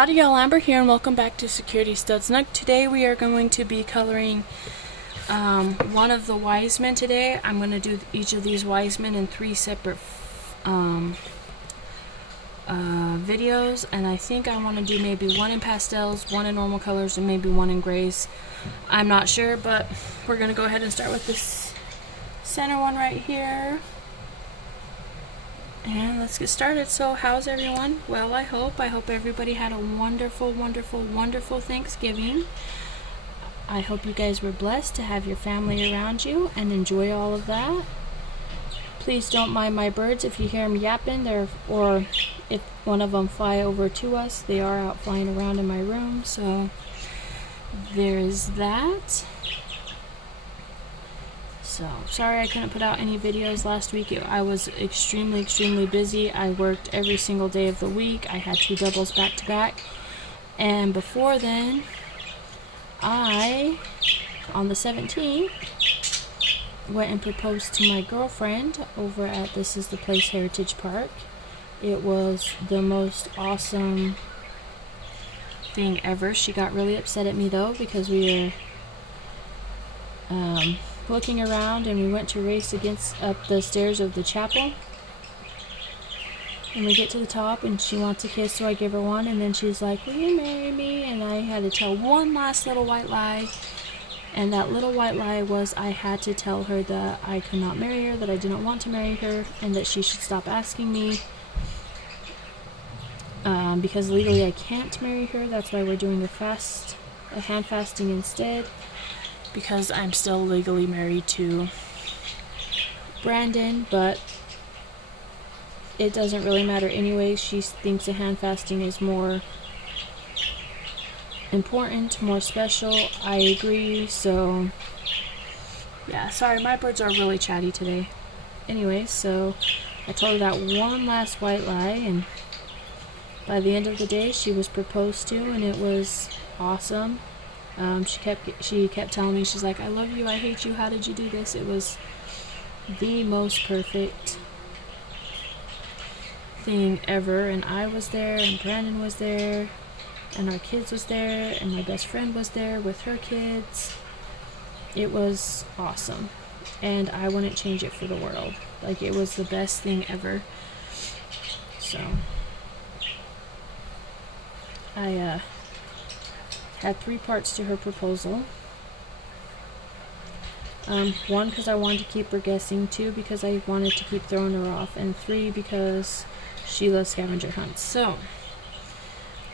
Howdy y'all, Amber here and welcome back to Security Stud Snug. Today we are going to be coloring one of the wise men today. I'm going to do each of these wise men in three separate videos, and I think I want to do maybe one in pastels, one in normal colors, and maybe one in grays. I'm not sure, but we're going to go ahead and start with this center one right here. And let's get started. So how's everyone? Well, I hope everybody had a wonderful Thanksgiving. I hope you guys were blessed to have your family around you and enjoy all of that. Please don't mind my birds if you hear them yapping or if one of them fly over to us. They are out flying around in my room, so there's that. So, sorry I couldn't put out any videos last week. I was extremely busy. I worked every single day of the week. I had 2 doubles back to back. And before then, on the 17th, went and proposed to my girlfriend over at This Is the Place Heritage Park. It was the most awesome thing ever. She got really upset at me though because we were looking around and we went to race up the stairs of the chapel, and we get to the top and she wants a kiss, so I give her one, and then she's like, will you marry me? And I had to tell one last little white lie, and that little white lie was I had to tell her that I could not marry her, that I didn't want to marry her, and that she should stop asking me, because legally I can't marry her. That's why we're doing a hand fasting instead, because I'm still legally married to Brandon, but it doesn't really matter anyway. She thinks a hand fasting is more important, more special. I agree, so yeah, sorry, my birds are really chatty today. Anyway, so I told her that one last white lie, and by the end of the day she was proposed to, and it was awesome. She kept telling me, she's like, I love you, I hate you, how did you do this? It was the most perfect thing ever, and I was there, and Brandon was there, and our kids was there, and my best friend was there with her kids. It was awesome, and I wouldn't change it for the world. Like, it was the best thing ever. So I had 3 parts to her proposal. 1, because I wanted to keep her guessing. 2, because I wanted to keep throwing her off. And 3, because she loves scavenger hunts. So,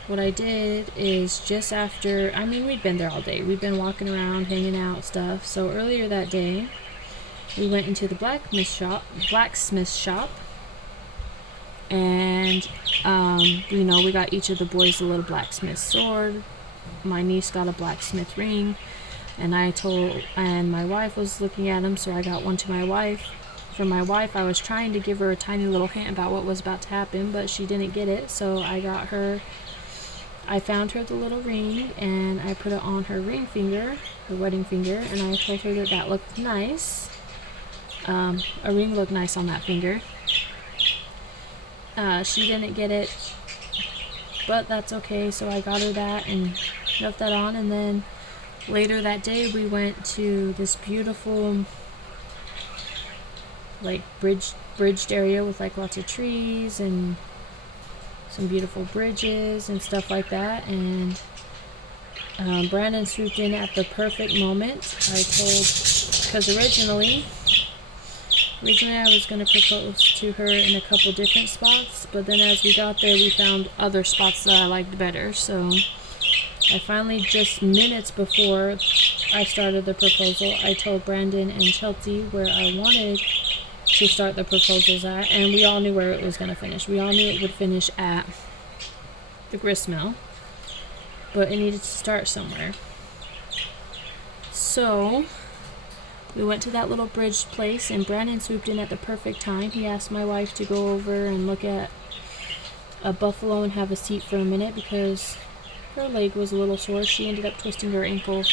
what I did is just after, we'd been there all day. We'd been walking around, hanging out, stuff. So, earlier that day, we went into the blacksmith shop. And, we got each of the boys a little blacksmith sword. My niece got a blacksmith ring, and my wife was looking at them, so I got one to my wife. For my wife, I was trying to give her a tiny little hint about what was about to happen, but she didn't get it, so I found her the little ring, and I put it on her ring finger, her wedding finger, and I told her that looked nice. A ring looked nice on that finger. She didn't get it, but that's okay, so I got her that and left that on. And then later that day we went to this beautiful bridged area with lots of trees and some beautiful bridges and stuff like that, and Brandon swooped in at the perfect moment. Because originally I was going to propose to her in a couple different spots, but then as we got there we found other spots that I liked better. So I finally, just minutes before I started the proposal, I told Brandon and Chelsea where I wanted to start the proposals at, and we all knew where it was going to finish. We all knew it would finish at the gristmill, but it needed to start somewhere. So we went to that little bridge place, and Brandon swooped in at the perfect time. He asked my wife to go over and look at a buffalo and have a seat for a minute because her leg was a little sore. She ended up twisting her ankle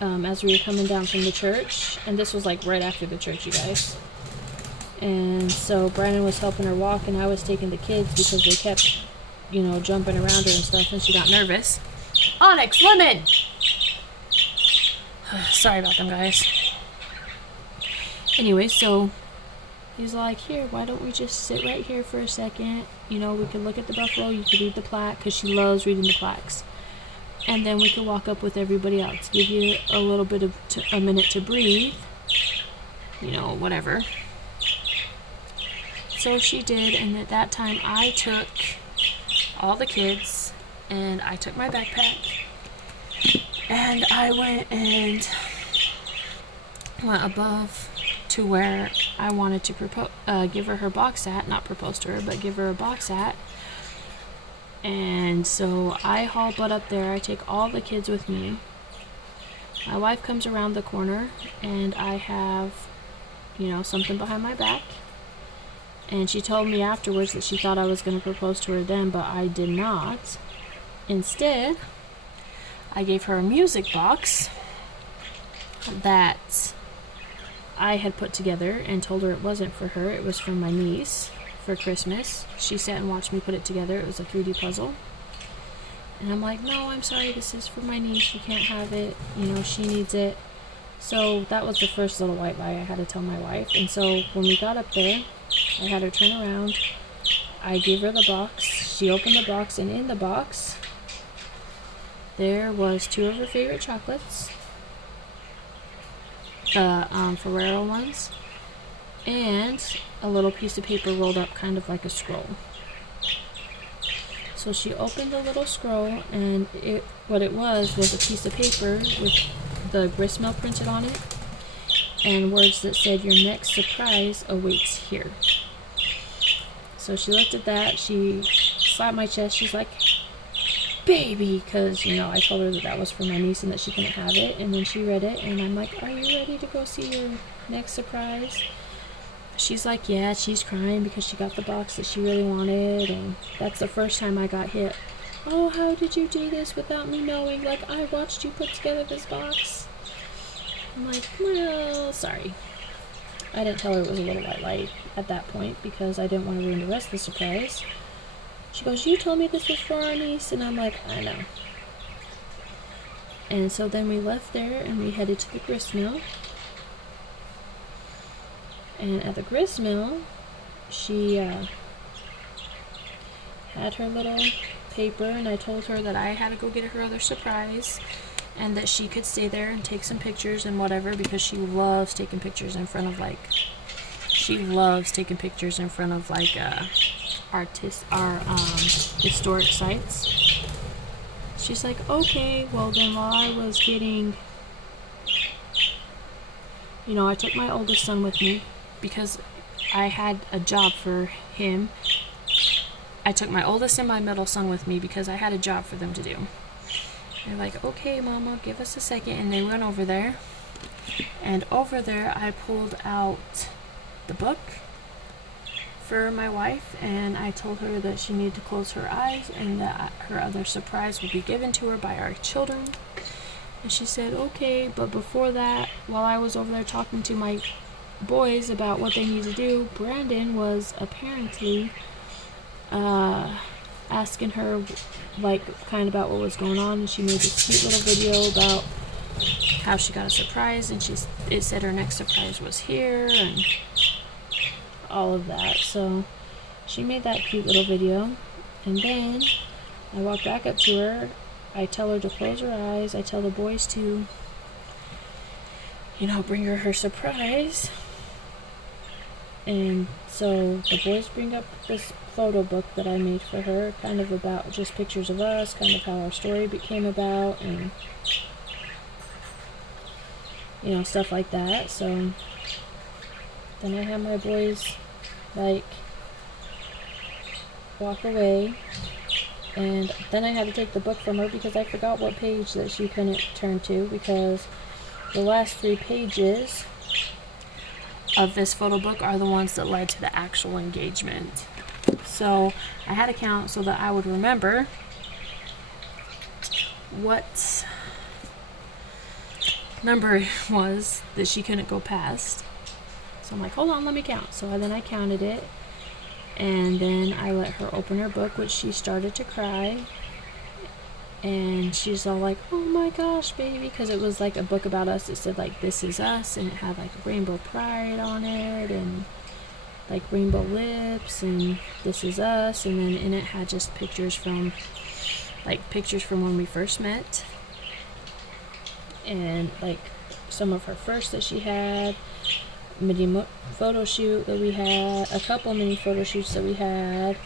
as we were coming down from the church, and this was right after the church, you guys. And so Brandon was helping her walk, and I was taking the kids because they kept, jumping around her and stuff, and she got nervous. Onyx, lemon! Sorry about them, guys. Anyway, so he's like, here, why don't we just sit right here for a second? We could look at the buffalo, you could read the plaque, because she loves reading the plaques. And then we could walk up with everybody else. Give you a little bit of a minute to breathe. Whatever. So she did, and at that time I took all the kids, and I took my backpack, and I went above to where I wanted to give her box at, not propose to her, but give her a box at. And so I haul butt up there. I take all the kids with me. My wife comes around the corner, and I have, something behind my back. And she told me afterwards that she thought I was going to propose to her then, but I did not. Instead, I gave her a music box that I had put together and told her it wasn't for her. It was for my niece for Christmas. She sat and watched me put it together. It was a 3D puzzle. And I'm like, no, I'm sorry, this is for my niece. You can't have it. She needs it. So that was the first little white lie I had to tell my wife. And so when we got up there, I had her turn around. I gave her the box. She opened the box, and in the box, there was 2 of her favorite chocolates. The Ferrero ones. And a little piece of paper rolled up kind of like a scroll. So she opened the little scroll, and what it was a piece of paper with the gristmill printed on it and words that said, your next surprise awaits here. So she looked at that, she slapped my chest, she's like, baby, because, I told her that was for my niece and that she couldn't have it. And then she read it, and I'm like, are you ready to go see your next surprise? She's like, yeah, she's crying because she got the box that she really wanted, and that's the first time I got hit. Oh, how did you do this without me knowing? Like, I watched you put together this box. I'm like, well, sorry. I didn't tell her it was a little white light at that point because I didn't want to ruin the rest of the surprise. She goes, you told me this was for our niece, and I'm like, I know. And so then we left there and we headed to the grist mill. And at the grist mill, she had her little paper, and I told her that I had to go get her other surprise and that she could stay there and take some pictures and whatever, because she loves taking pictures in front of our historic sites. She's like, okay, well then while I was getting, I took my oldest son with me because I had a job for him. I took my oldest and my middle son with me because I had a job for them to do. They're like, okay, Mama, give us a second. And they went over there. And over there, I pulled out the book for my wife. And I told her that she needed to close her eyes and that her other surprise would be given to her by our children. And she said, okay. But before that, while I was over there talking to my boys about what they need to do, Brandon was apparently asking her kind of about what was going on, and she made this cute little video about how she got a surprise, and it said her next surprise was here and all of that. So she made that cute little video, and then I walk back up to her. I tell her to close her eyes. I tell the boys to bring her surprise. And so the boys bring up this photo book that I made for her, kind of about just pictures of us, kind of how our story came about, and stuff like that. So then I have my boys walk away, and then I had to take the book from her because I forgot what page that she couldn't turn to, because the last 3 pages of this photo book are the ones that led to the actual engagement. So I had to count so that I would remember what number it was that she couldn't go past. So I'm like, hold on, let me count. So then I counted it, and then I let her open her book, which she started to cry. And she's all like, oh my gosh, baby, because it was like a book about us. It said like, this is us, and it had like rainbow pride on it, and like rainbow lips, and this is us. And then in it had just pictures from when we first met, and like some of her first that she had, mini photo shoot that we had, a couple mini photo shoots that we had,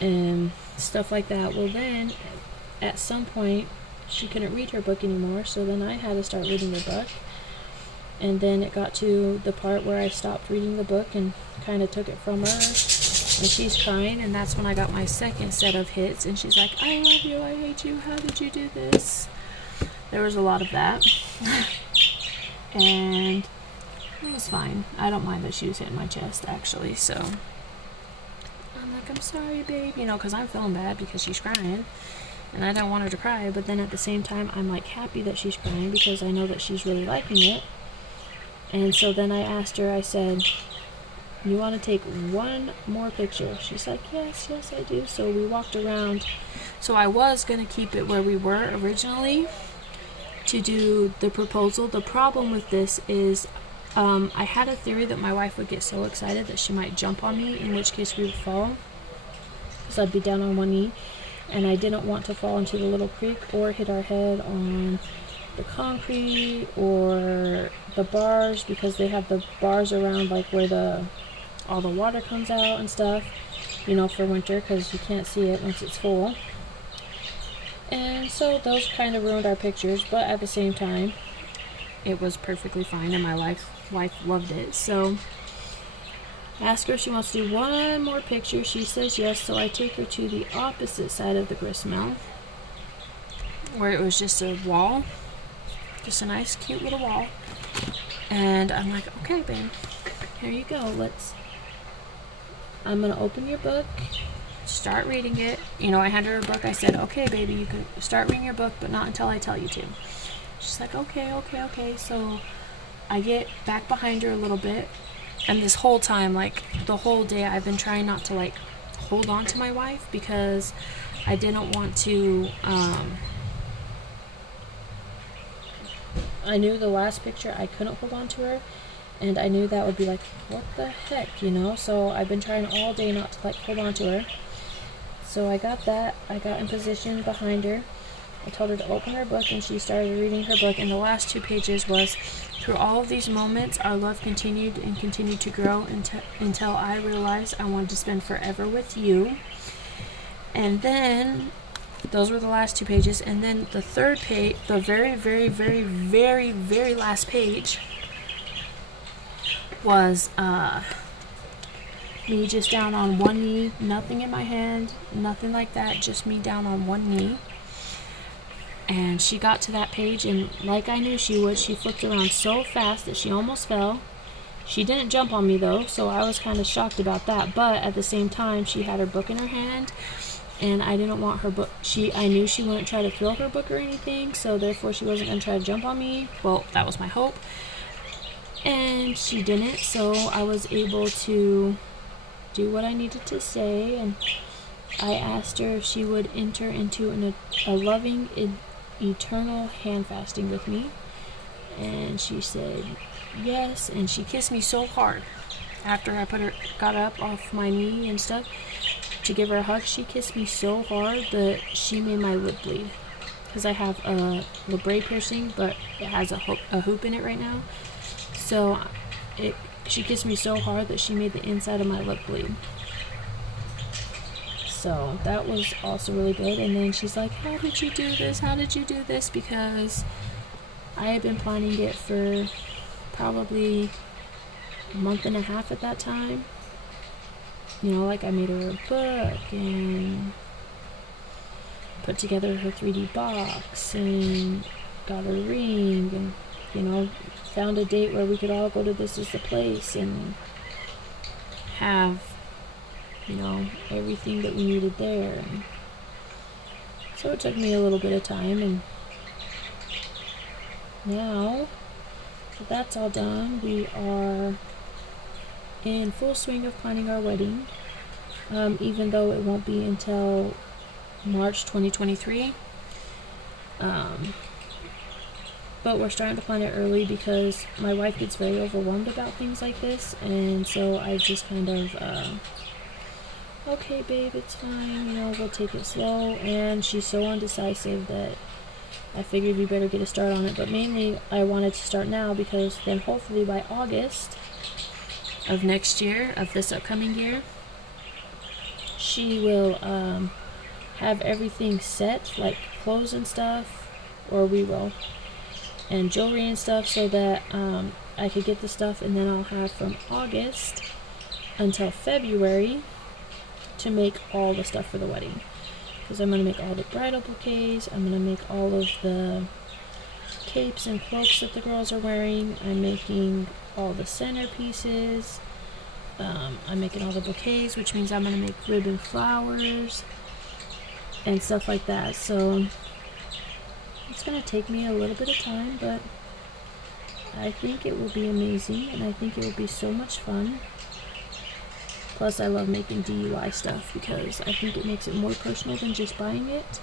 and stuff like that. Well, then at some point she couldn't read her book anymore, so then I had to start reading her book. And then it got to the part where I stopped reading the book and kind of took it from her, and she's crying, and that's when I got my second set of hits, and she's like, I love you, I hate you, how did you do this? There was a lot of that. And it was fine. I don't mind that she was hitting my chest, actually. So I'm like, I'm sorry, babe, because I'm feeling bad because she's crying, and I don't want her to cry. But then at the same time, I'm like happy that she's crying because I know that she's really liking it. And so then I asked her, I said, you want to take one more picture? She's like, yes, I do. So we walked around. So I was going to keep it where we were originally to do the proposal. The problem with this is I had a theory that my wife would get so excited that she might jump on me, in which case we would fall, because I'd be down on one knee, and I didn't want to fall into the little creek or hit our head on the concrete or the bars, because they have the bars around like where all the water comes out and stuff, for winter, because you can't see it once it's full. And so those kind of ruined our pictures, but at the same time it was perfectly fine, and my wife loved it. So I asked her if she wants to do one more picture. She says yes, so I take her to the opposite side of the gristmill, where it was just a wall, just a nice cute little wall. And I'm like, okay, babe, here you go, I'm gonna open your book, start reading it. I handed her a book. I said, okay, baby, you can start reading your book, but not until I tell you to. She's like, okay. So I get back behind her a little bit, and this whole time, like the whole day, I've been trying not to like hold on to my wife, because I didn't want to I knew the last picture I couldn't hold on to her, and I knew that would be like, what the heck, so I've been trying all day not to like hold on to her. So I got in position behind her. I told her to open her book, and she started reading her book, and the last 2 pages was, through all of these moments, our love continued and continued to grow until I realized I wanted to spend forever with you. And then those were the last 2 pages. And then the third page, the very, very, very, very, very last page, was me just down on one knee, nothing in my hand, nothing like that, just me down on one knee. And she got to that page, and like I knew she would, she flipped around so fast that she almost fell. She didn't jump on me though, so I was kind of shocked about that. But at the same time, she had her book in her hand, and I didn't want her book. I knew she wouldn't try to throw her book or anything, so therefore she wasn't going to try to jump on me. Well, that was my hope. And she didn't, so I was able to do what I needed to say, and I asked her if she would enter into a loving, eternal hand fasting with me, and she said yes. And she kissed me so hard after I got up off my knee and stuff to give her a hug. She kissed me so hard that she made my lip bleed, because I have a labret piercing, but it has a hoop in it right now. So she kissed me so hard that she made the inside of my lip bleed. So that was also really good. And then she's like, how did you do this? Because I had been planning it for probably a month and a half at that time. Like I made her a book and put together her 3D box and got her a ring, and found a date where we could all go to This Is the Place and have everything that we needed there. And so it took me a little bit of time, and now that that's all done, we are in full swing of planning our wedding, even though it won't be until March 2023. But we're starting to plan it early because my wife gets very overwhelmed about things like this, and so I just kind of, okay babe, it's fine, you know, we'll take it slow. And she's so undecisive that I figured we better get a start on it. But mainly I wanted to start now because then hopefully by August of next year, of this upcoming year, she will have everything set, like clothes and stuff, or we will, and jewelry and stuff, so that I could get the stuff, and then I'll have from August until February to make all the stuff for the wedding. Because I'm going to make all the bridal bouquets, I'm going to make all of the capes and cloaks that the girls are wearing, I'm making all the centerpieces, I'm making all the bouquets, which means I'm going to make ribbon flowers and stuff like that. So it's going to take me a little bit of time, but I think it will be amazing, and I think it will be so much fun. Plus, I love making DIY stuff because I think it makes it more personal than just buying it,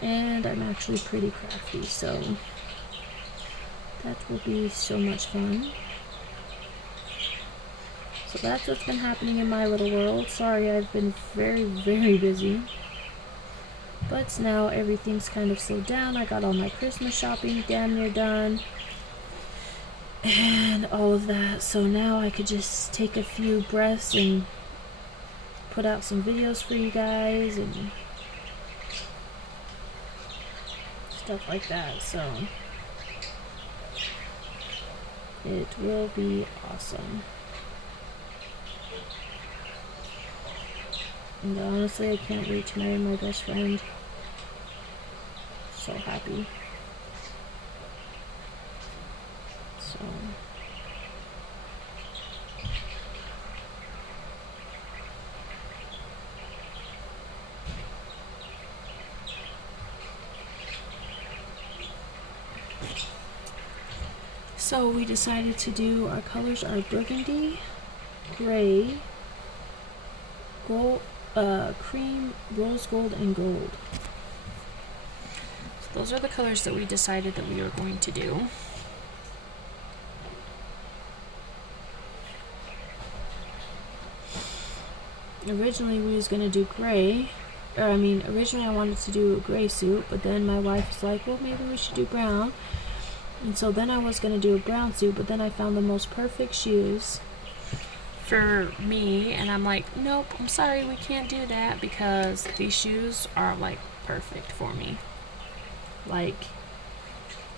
and I'm actually pretty crafty, so that will be so much fun. So that's what's been happening in my little world. Sorry, I've been very, very busy. But now everything's kind of slowed down. I got all my Christmas shopping damn near done. And all of that. So now I could just take a few breaths and put out some videos for you guys and stuff like that. So it will be awesome. And honestly, I can't wait to marry my best friend. So happy. So we decided to do, our colors are burgundy, gray, gold, cream, rose gold, and gold. So those are the colors that we decided that we were going to do. Originally we was going to do gray, originally I wanted to do a gray suit, but then my wife was like, well, maybe we should do brown. And so then I was going to do a brown suit, but then I found the most perfect shoes for me, and I'm like, nope, I'm sorry, we can't do that, because these shoes are like perfect for me. Like,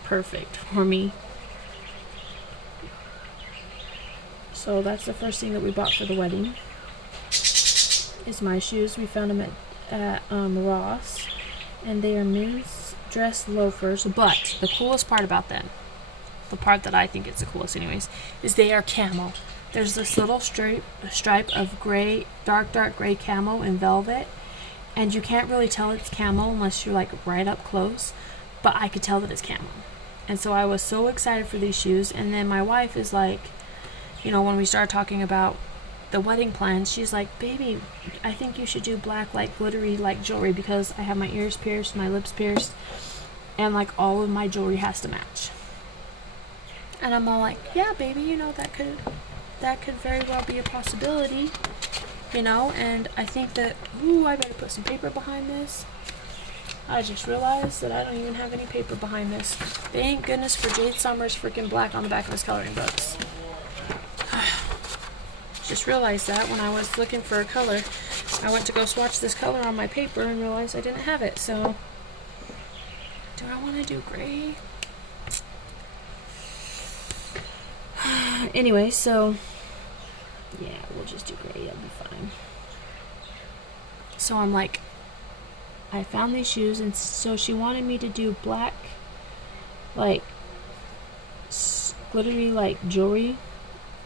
perfect for me. So that's the first thing that we bought for the wedding, is my shoes. We found them at Ross, and they are men's dress loafers. But the coolest part about them, the part that I think is the coolest anyways, is they are camo. There's this little stripe of gray, dark gray camo and velvet, and you can't really tell it's camo unless you're like right up close, but I could tell that it's camo. And so I was so excited for these shoes. And then my wife is like, you know, when we started talking about the wedding plans, she's like, baby, I think you should do black, like glittery, like jewelry, because I have my ears pierced, my lips pierced, and like all of my jewelry has to match. And I'm all like, yeah, baby, you know, that could very well be a possibility, you know. And I think that, I better put some paper behind this. I just realized that I don't even have any paper behind this. Thank goodness for Jade Summers freaking black on the back of his coloring books. Just realized that when I was looking for a color, I went to go swatch this color on my paper and realized I didn't have it. So, do I want to do gray? Anyway, so yeah, we'll just do gray. It'll be fine. So I'm like, I found these shoes, and so she wanted me to do black, like glittery, like jewelry,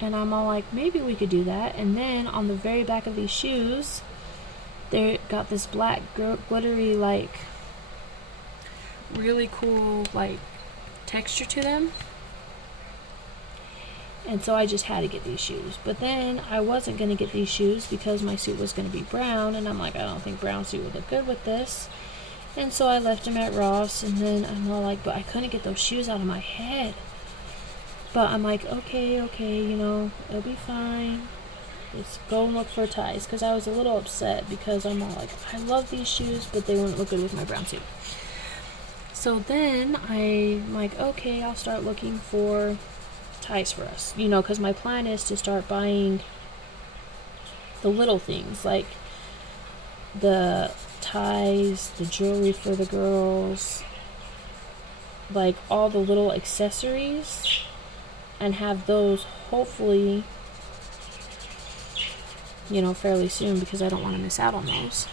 and I'm all like, maybe we could do that. And then on the very back of these shoes, they got this black glittery, like really cool, like texture to them. And so I just had to get these shoes. But then I wasn't going to get these shoes because my suit was going to be brown. And I'm like, I don't think brown suit would look good with this. And so I left them at Ross. And then I'm all like, but I couldn't get those shoes out of my head. But I'm like, okay, you know, it'll be fine. Let's go and look for ties. Because I was a little upset because I'm all like, I love these shoes, but they wouldn't look good with my brown suit. So then I'm like, okay, I'll start looking for ties for us. You know, because my plan is to start buying the little things. Like the ties, the jewelry for the girls. Like all the little accessories. And have those hopefully, you know, fairly soon because I don't want to miss out on those.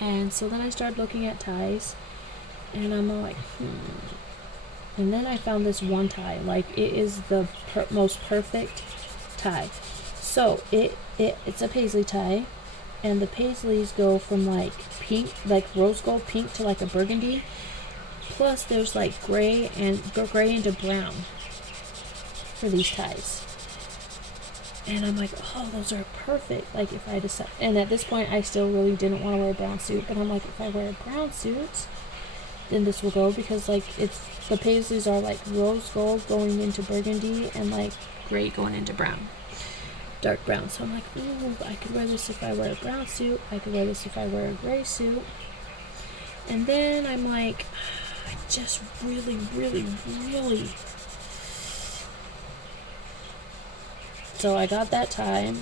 And so then I started looking at ties. And I'm all like, And then I found this one tie. Like, it is the most perfect tie. So, it's a paisley tie. And the paisleys go from, like, pink, like rose gold pink to, like, a burgundy. Plus, there's, like, gray into brown for these ties. And I'm like, oh, those are perfect. Like, if I decide. And at this point, I still really didn't want to wear a brown suit. But I'm like, if I wear a brown suit, then this will go, because like the paisleys are like rose gold going into burgundy and like gray going into brown, dark brown. So I'm like, ooh, I could wear this if I wear a brown suit. I could wear this if I wear a gray suit. And then I'm like, I just really. So I got that tie,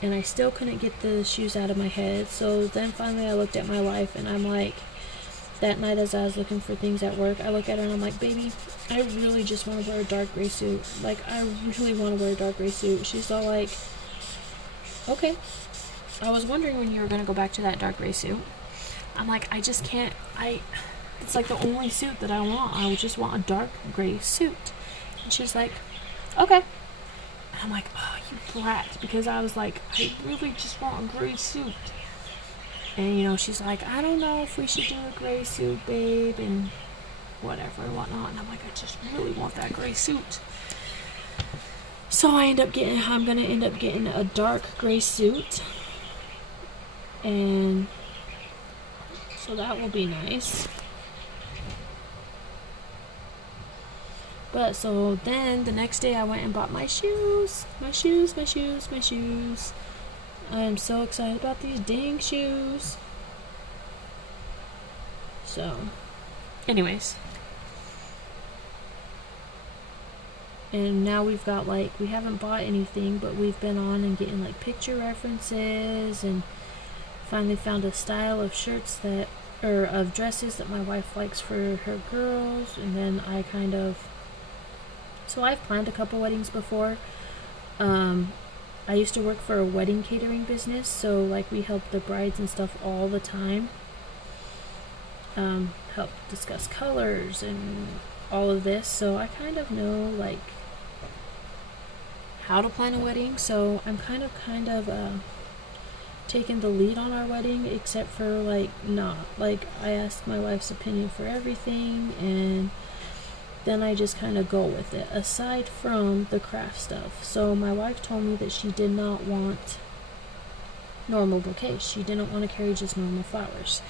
and I still couldn't get the shoes out of my head. So then finally I looked at my wife, and I'm like, that night as I was looking for things at work, I look at her and I'm like, baby, I really just want to wear a dark gray suit. Like, I really want to wear a dark gray suit. She's all like, okay. I was wondering when you were going to go back to that dark gray suit. I'm like, I just can't. It's like the only suit that I want. I just want a dark gray suit. And she's like, okay. And I'm like, oh, you brat. Because I was like, I really just want a gray suit. And, you know, she's like, I don't know if we should do a gray suit, babe, and whatever and whatnot. And I'm like, I just really want that gray suit. So I'm going to end up getting a dark gray suit. And so that will be nice. But so then the next day I went and bought my shoes. My shoes. I am so excited about these dang shoes. So, anyways. And now we've got, like, we haven't bought anything, but we've been on and getting, like, picture references, and finally found a style of of dresses that my wife likes for her girls. And then so I've planned a couple weddings before. I used to work for a wedding catering business, so like we help the brides and stuff all the time. Help discuss colors and all of this, so I kind of know like how to plan a wedding. So I'm kind of taking the lead on our wedding, except for like not. Like I ask my wife's opinion for everything, and then I just kind of go with it, aside from the craft stuff. So my wife told me that she did not want normal bouquets. She didn't want to carry just normal flowers.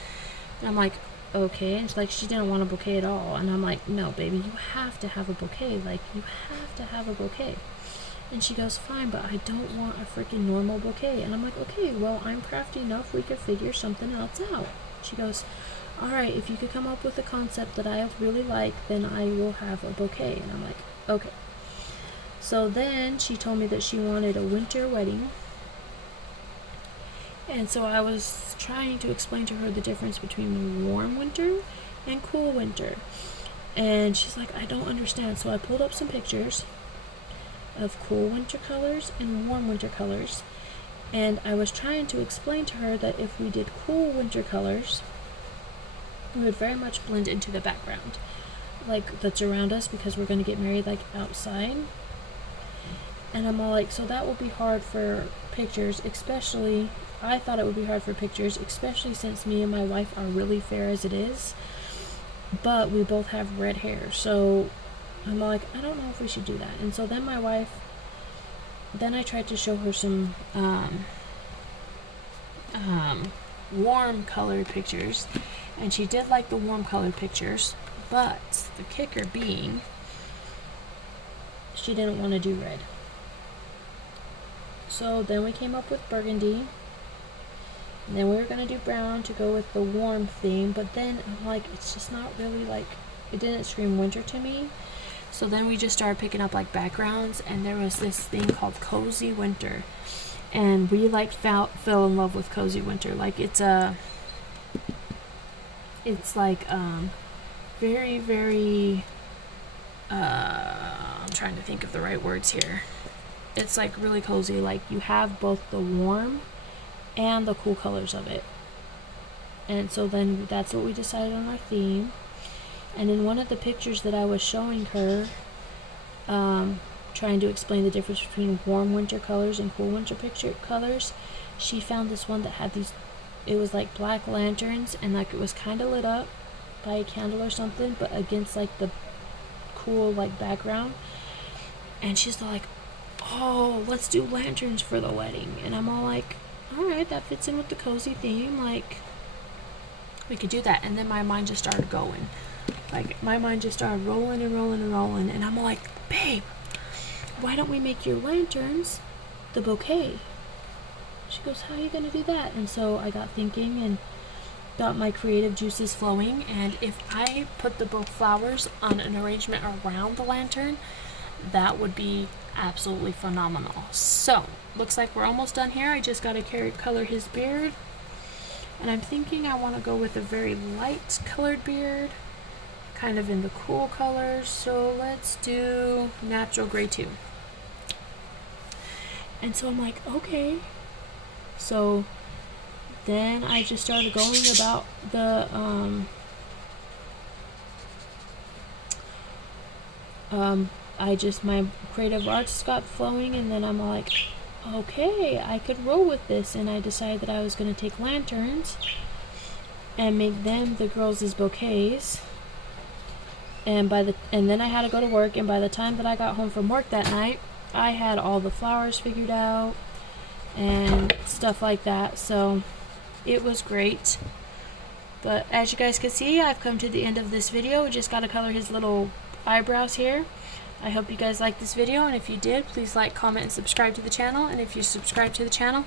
And I'm like, okay. And she's like, she didn't want a bouquet at all. And I'm like, no, baby, you have to have a bouquet. Like, you have to have a bouquet. And she goes, fine, but I don't want a freaking normal bouquet. And I'm like, okay, well, I'm crafty enough. We could figure something else out. She goes, alright, if you could come up with a concept that I really like, then I will have a bouquet. And I'm like, okay. So then she told me that she wanted a winter wedding. And so I was trying to explain to her the difference between warm winter and cool winter. And she's like, I don't understand. So I pulled up some pictures of cool winter colors and warm winter colors. And I was trying to explain to her that if we did cool winter colors, it would very much blend into the background, like that's around us, because we're going to get married like outside. And I'm all like, so that will be hard for pictures, especially, I thought it would be hard for pictures, especially since me and my wife are really fair as it is, but we both have red hair. So I'm like, I don't know if we should do that. And so then my wife, then I tried to show her some warm colored pictures, and she did like the warm colored pictures, but the kicker being she didn't want to do red. So then we came up with burgundy, and then we were going to do brown to go with the warm theme, but then I'm like, it's just not really like, it didn't scream winter to me. So then we just started picking up like backgrounds, and there was this thing called Cozy Winter, and we like fell in love with Cozy Winter. Like it's like very, very I'm trying to think of the right words here. It's like really cozy, like you have both the warm and the cool colors of it. And so then that's what we decided on our theme. And in one of the pictures that I was showing her, trying to explain the difference between warm winter colors and cool winter picture colors, she found this one that had these, it was like black lanterns, and like it was kind of lit up by a candle or something, but against like the cool like background. And she's like, oh, let's do lanterns for the wedding. And I'm all like, all right, that fits in with the cozy theme, like we could do that. And then my mind just started going, like my mind just started rolling and rolling and rolling, and I'm like, babe, why don't we make your lanterns the bouquet? She goes, how are you gonna do that? And so I got thinking and got my creative juices flowing, and if I put the flowers on an arrangement around the lantern, that would be absolutely phenomenal. So looks like we're almost done here. I just got to color his beard, and I'm thinking I want to go with a very light colored beard, kind of in the cool colors. So let's do natural gray too. And so I'm like, okay. So then I just started going about the my creative arts got flowing, and then I'm like, okay, I could roll with this. And I decided that I was going to take lanterns and make them the girls' bouquets. And then I had to go to work, and by the time that I got home from work that night, I had all the flowers figured out and stuff like that. So it was great. But as you guys can see, I've come to the end of this video. We just got to color his little eyebrows here. I hope you guys liked this video, and if you did, please like, comment, and subscribe to the channel. And if you subscribe to the channel,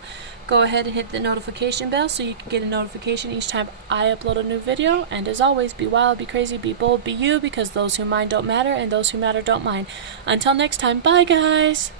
go ahead and hit the notification bell so you can get a notification each time I upload a new video. And as always, be wild, be crazy, be bold, be you, because those who mind don't matter, and those who matter don't mind. Until next time, bye guys!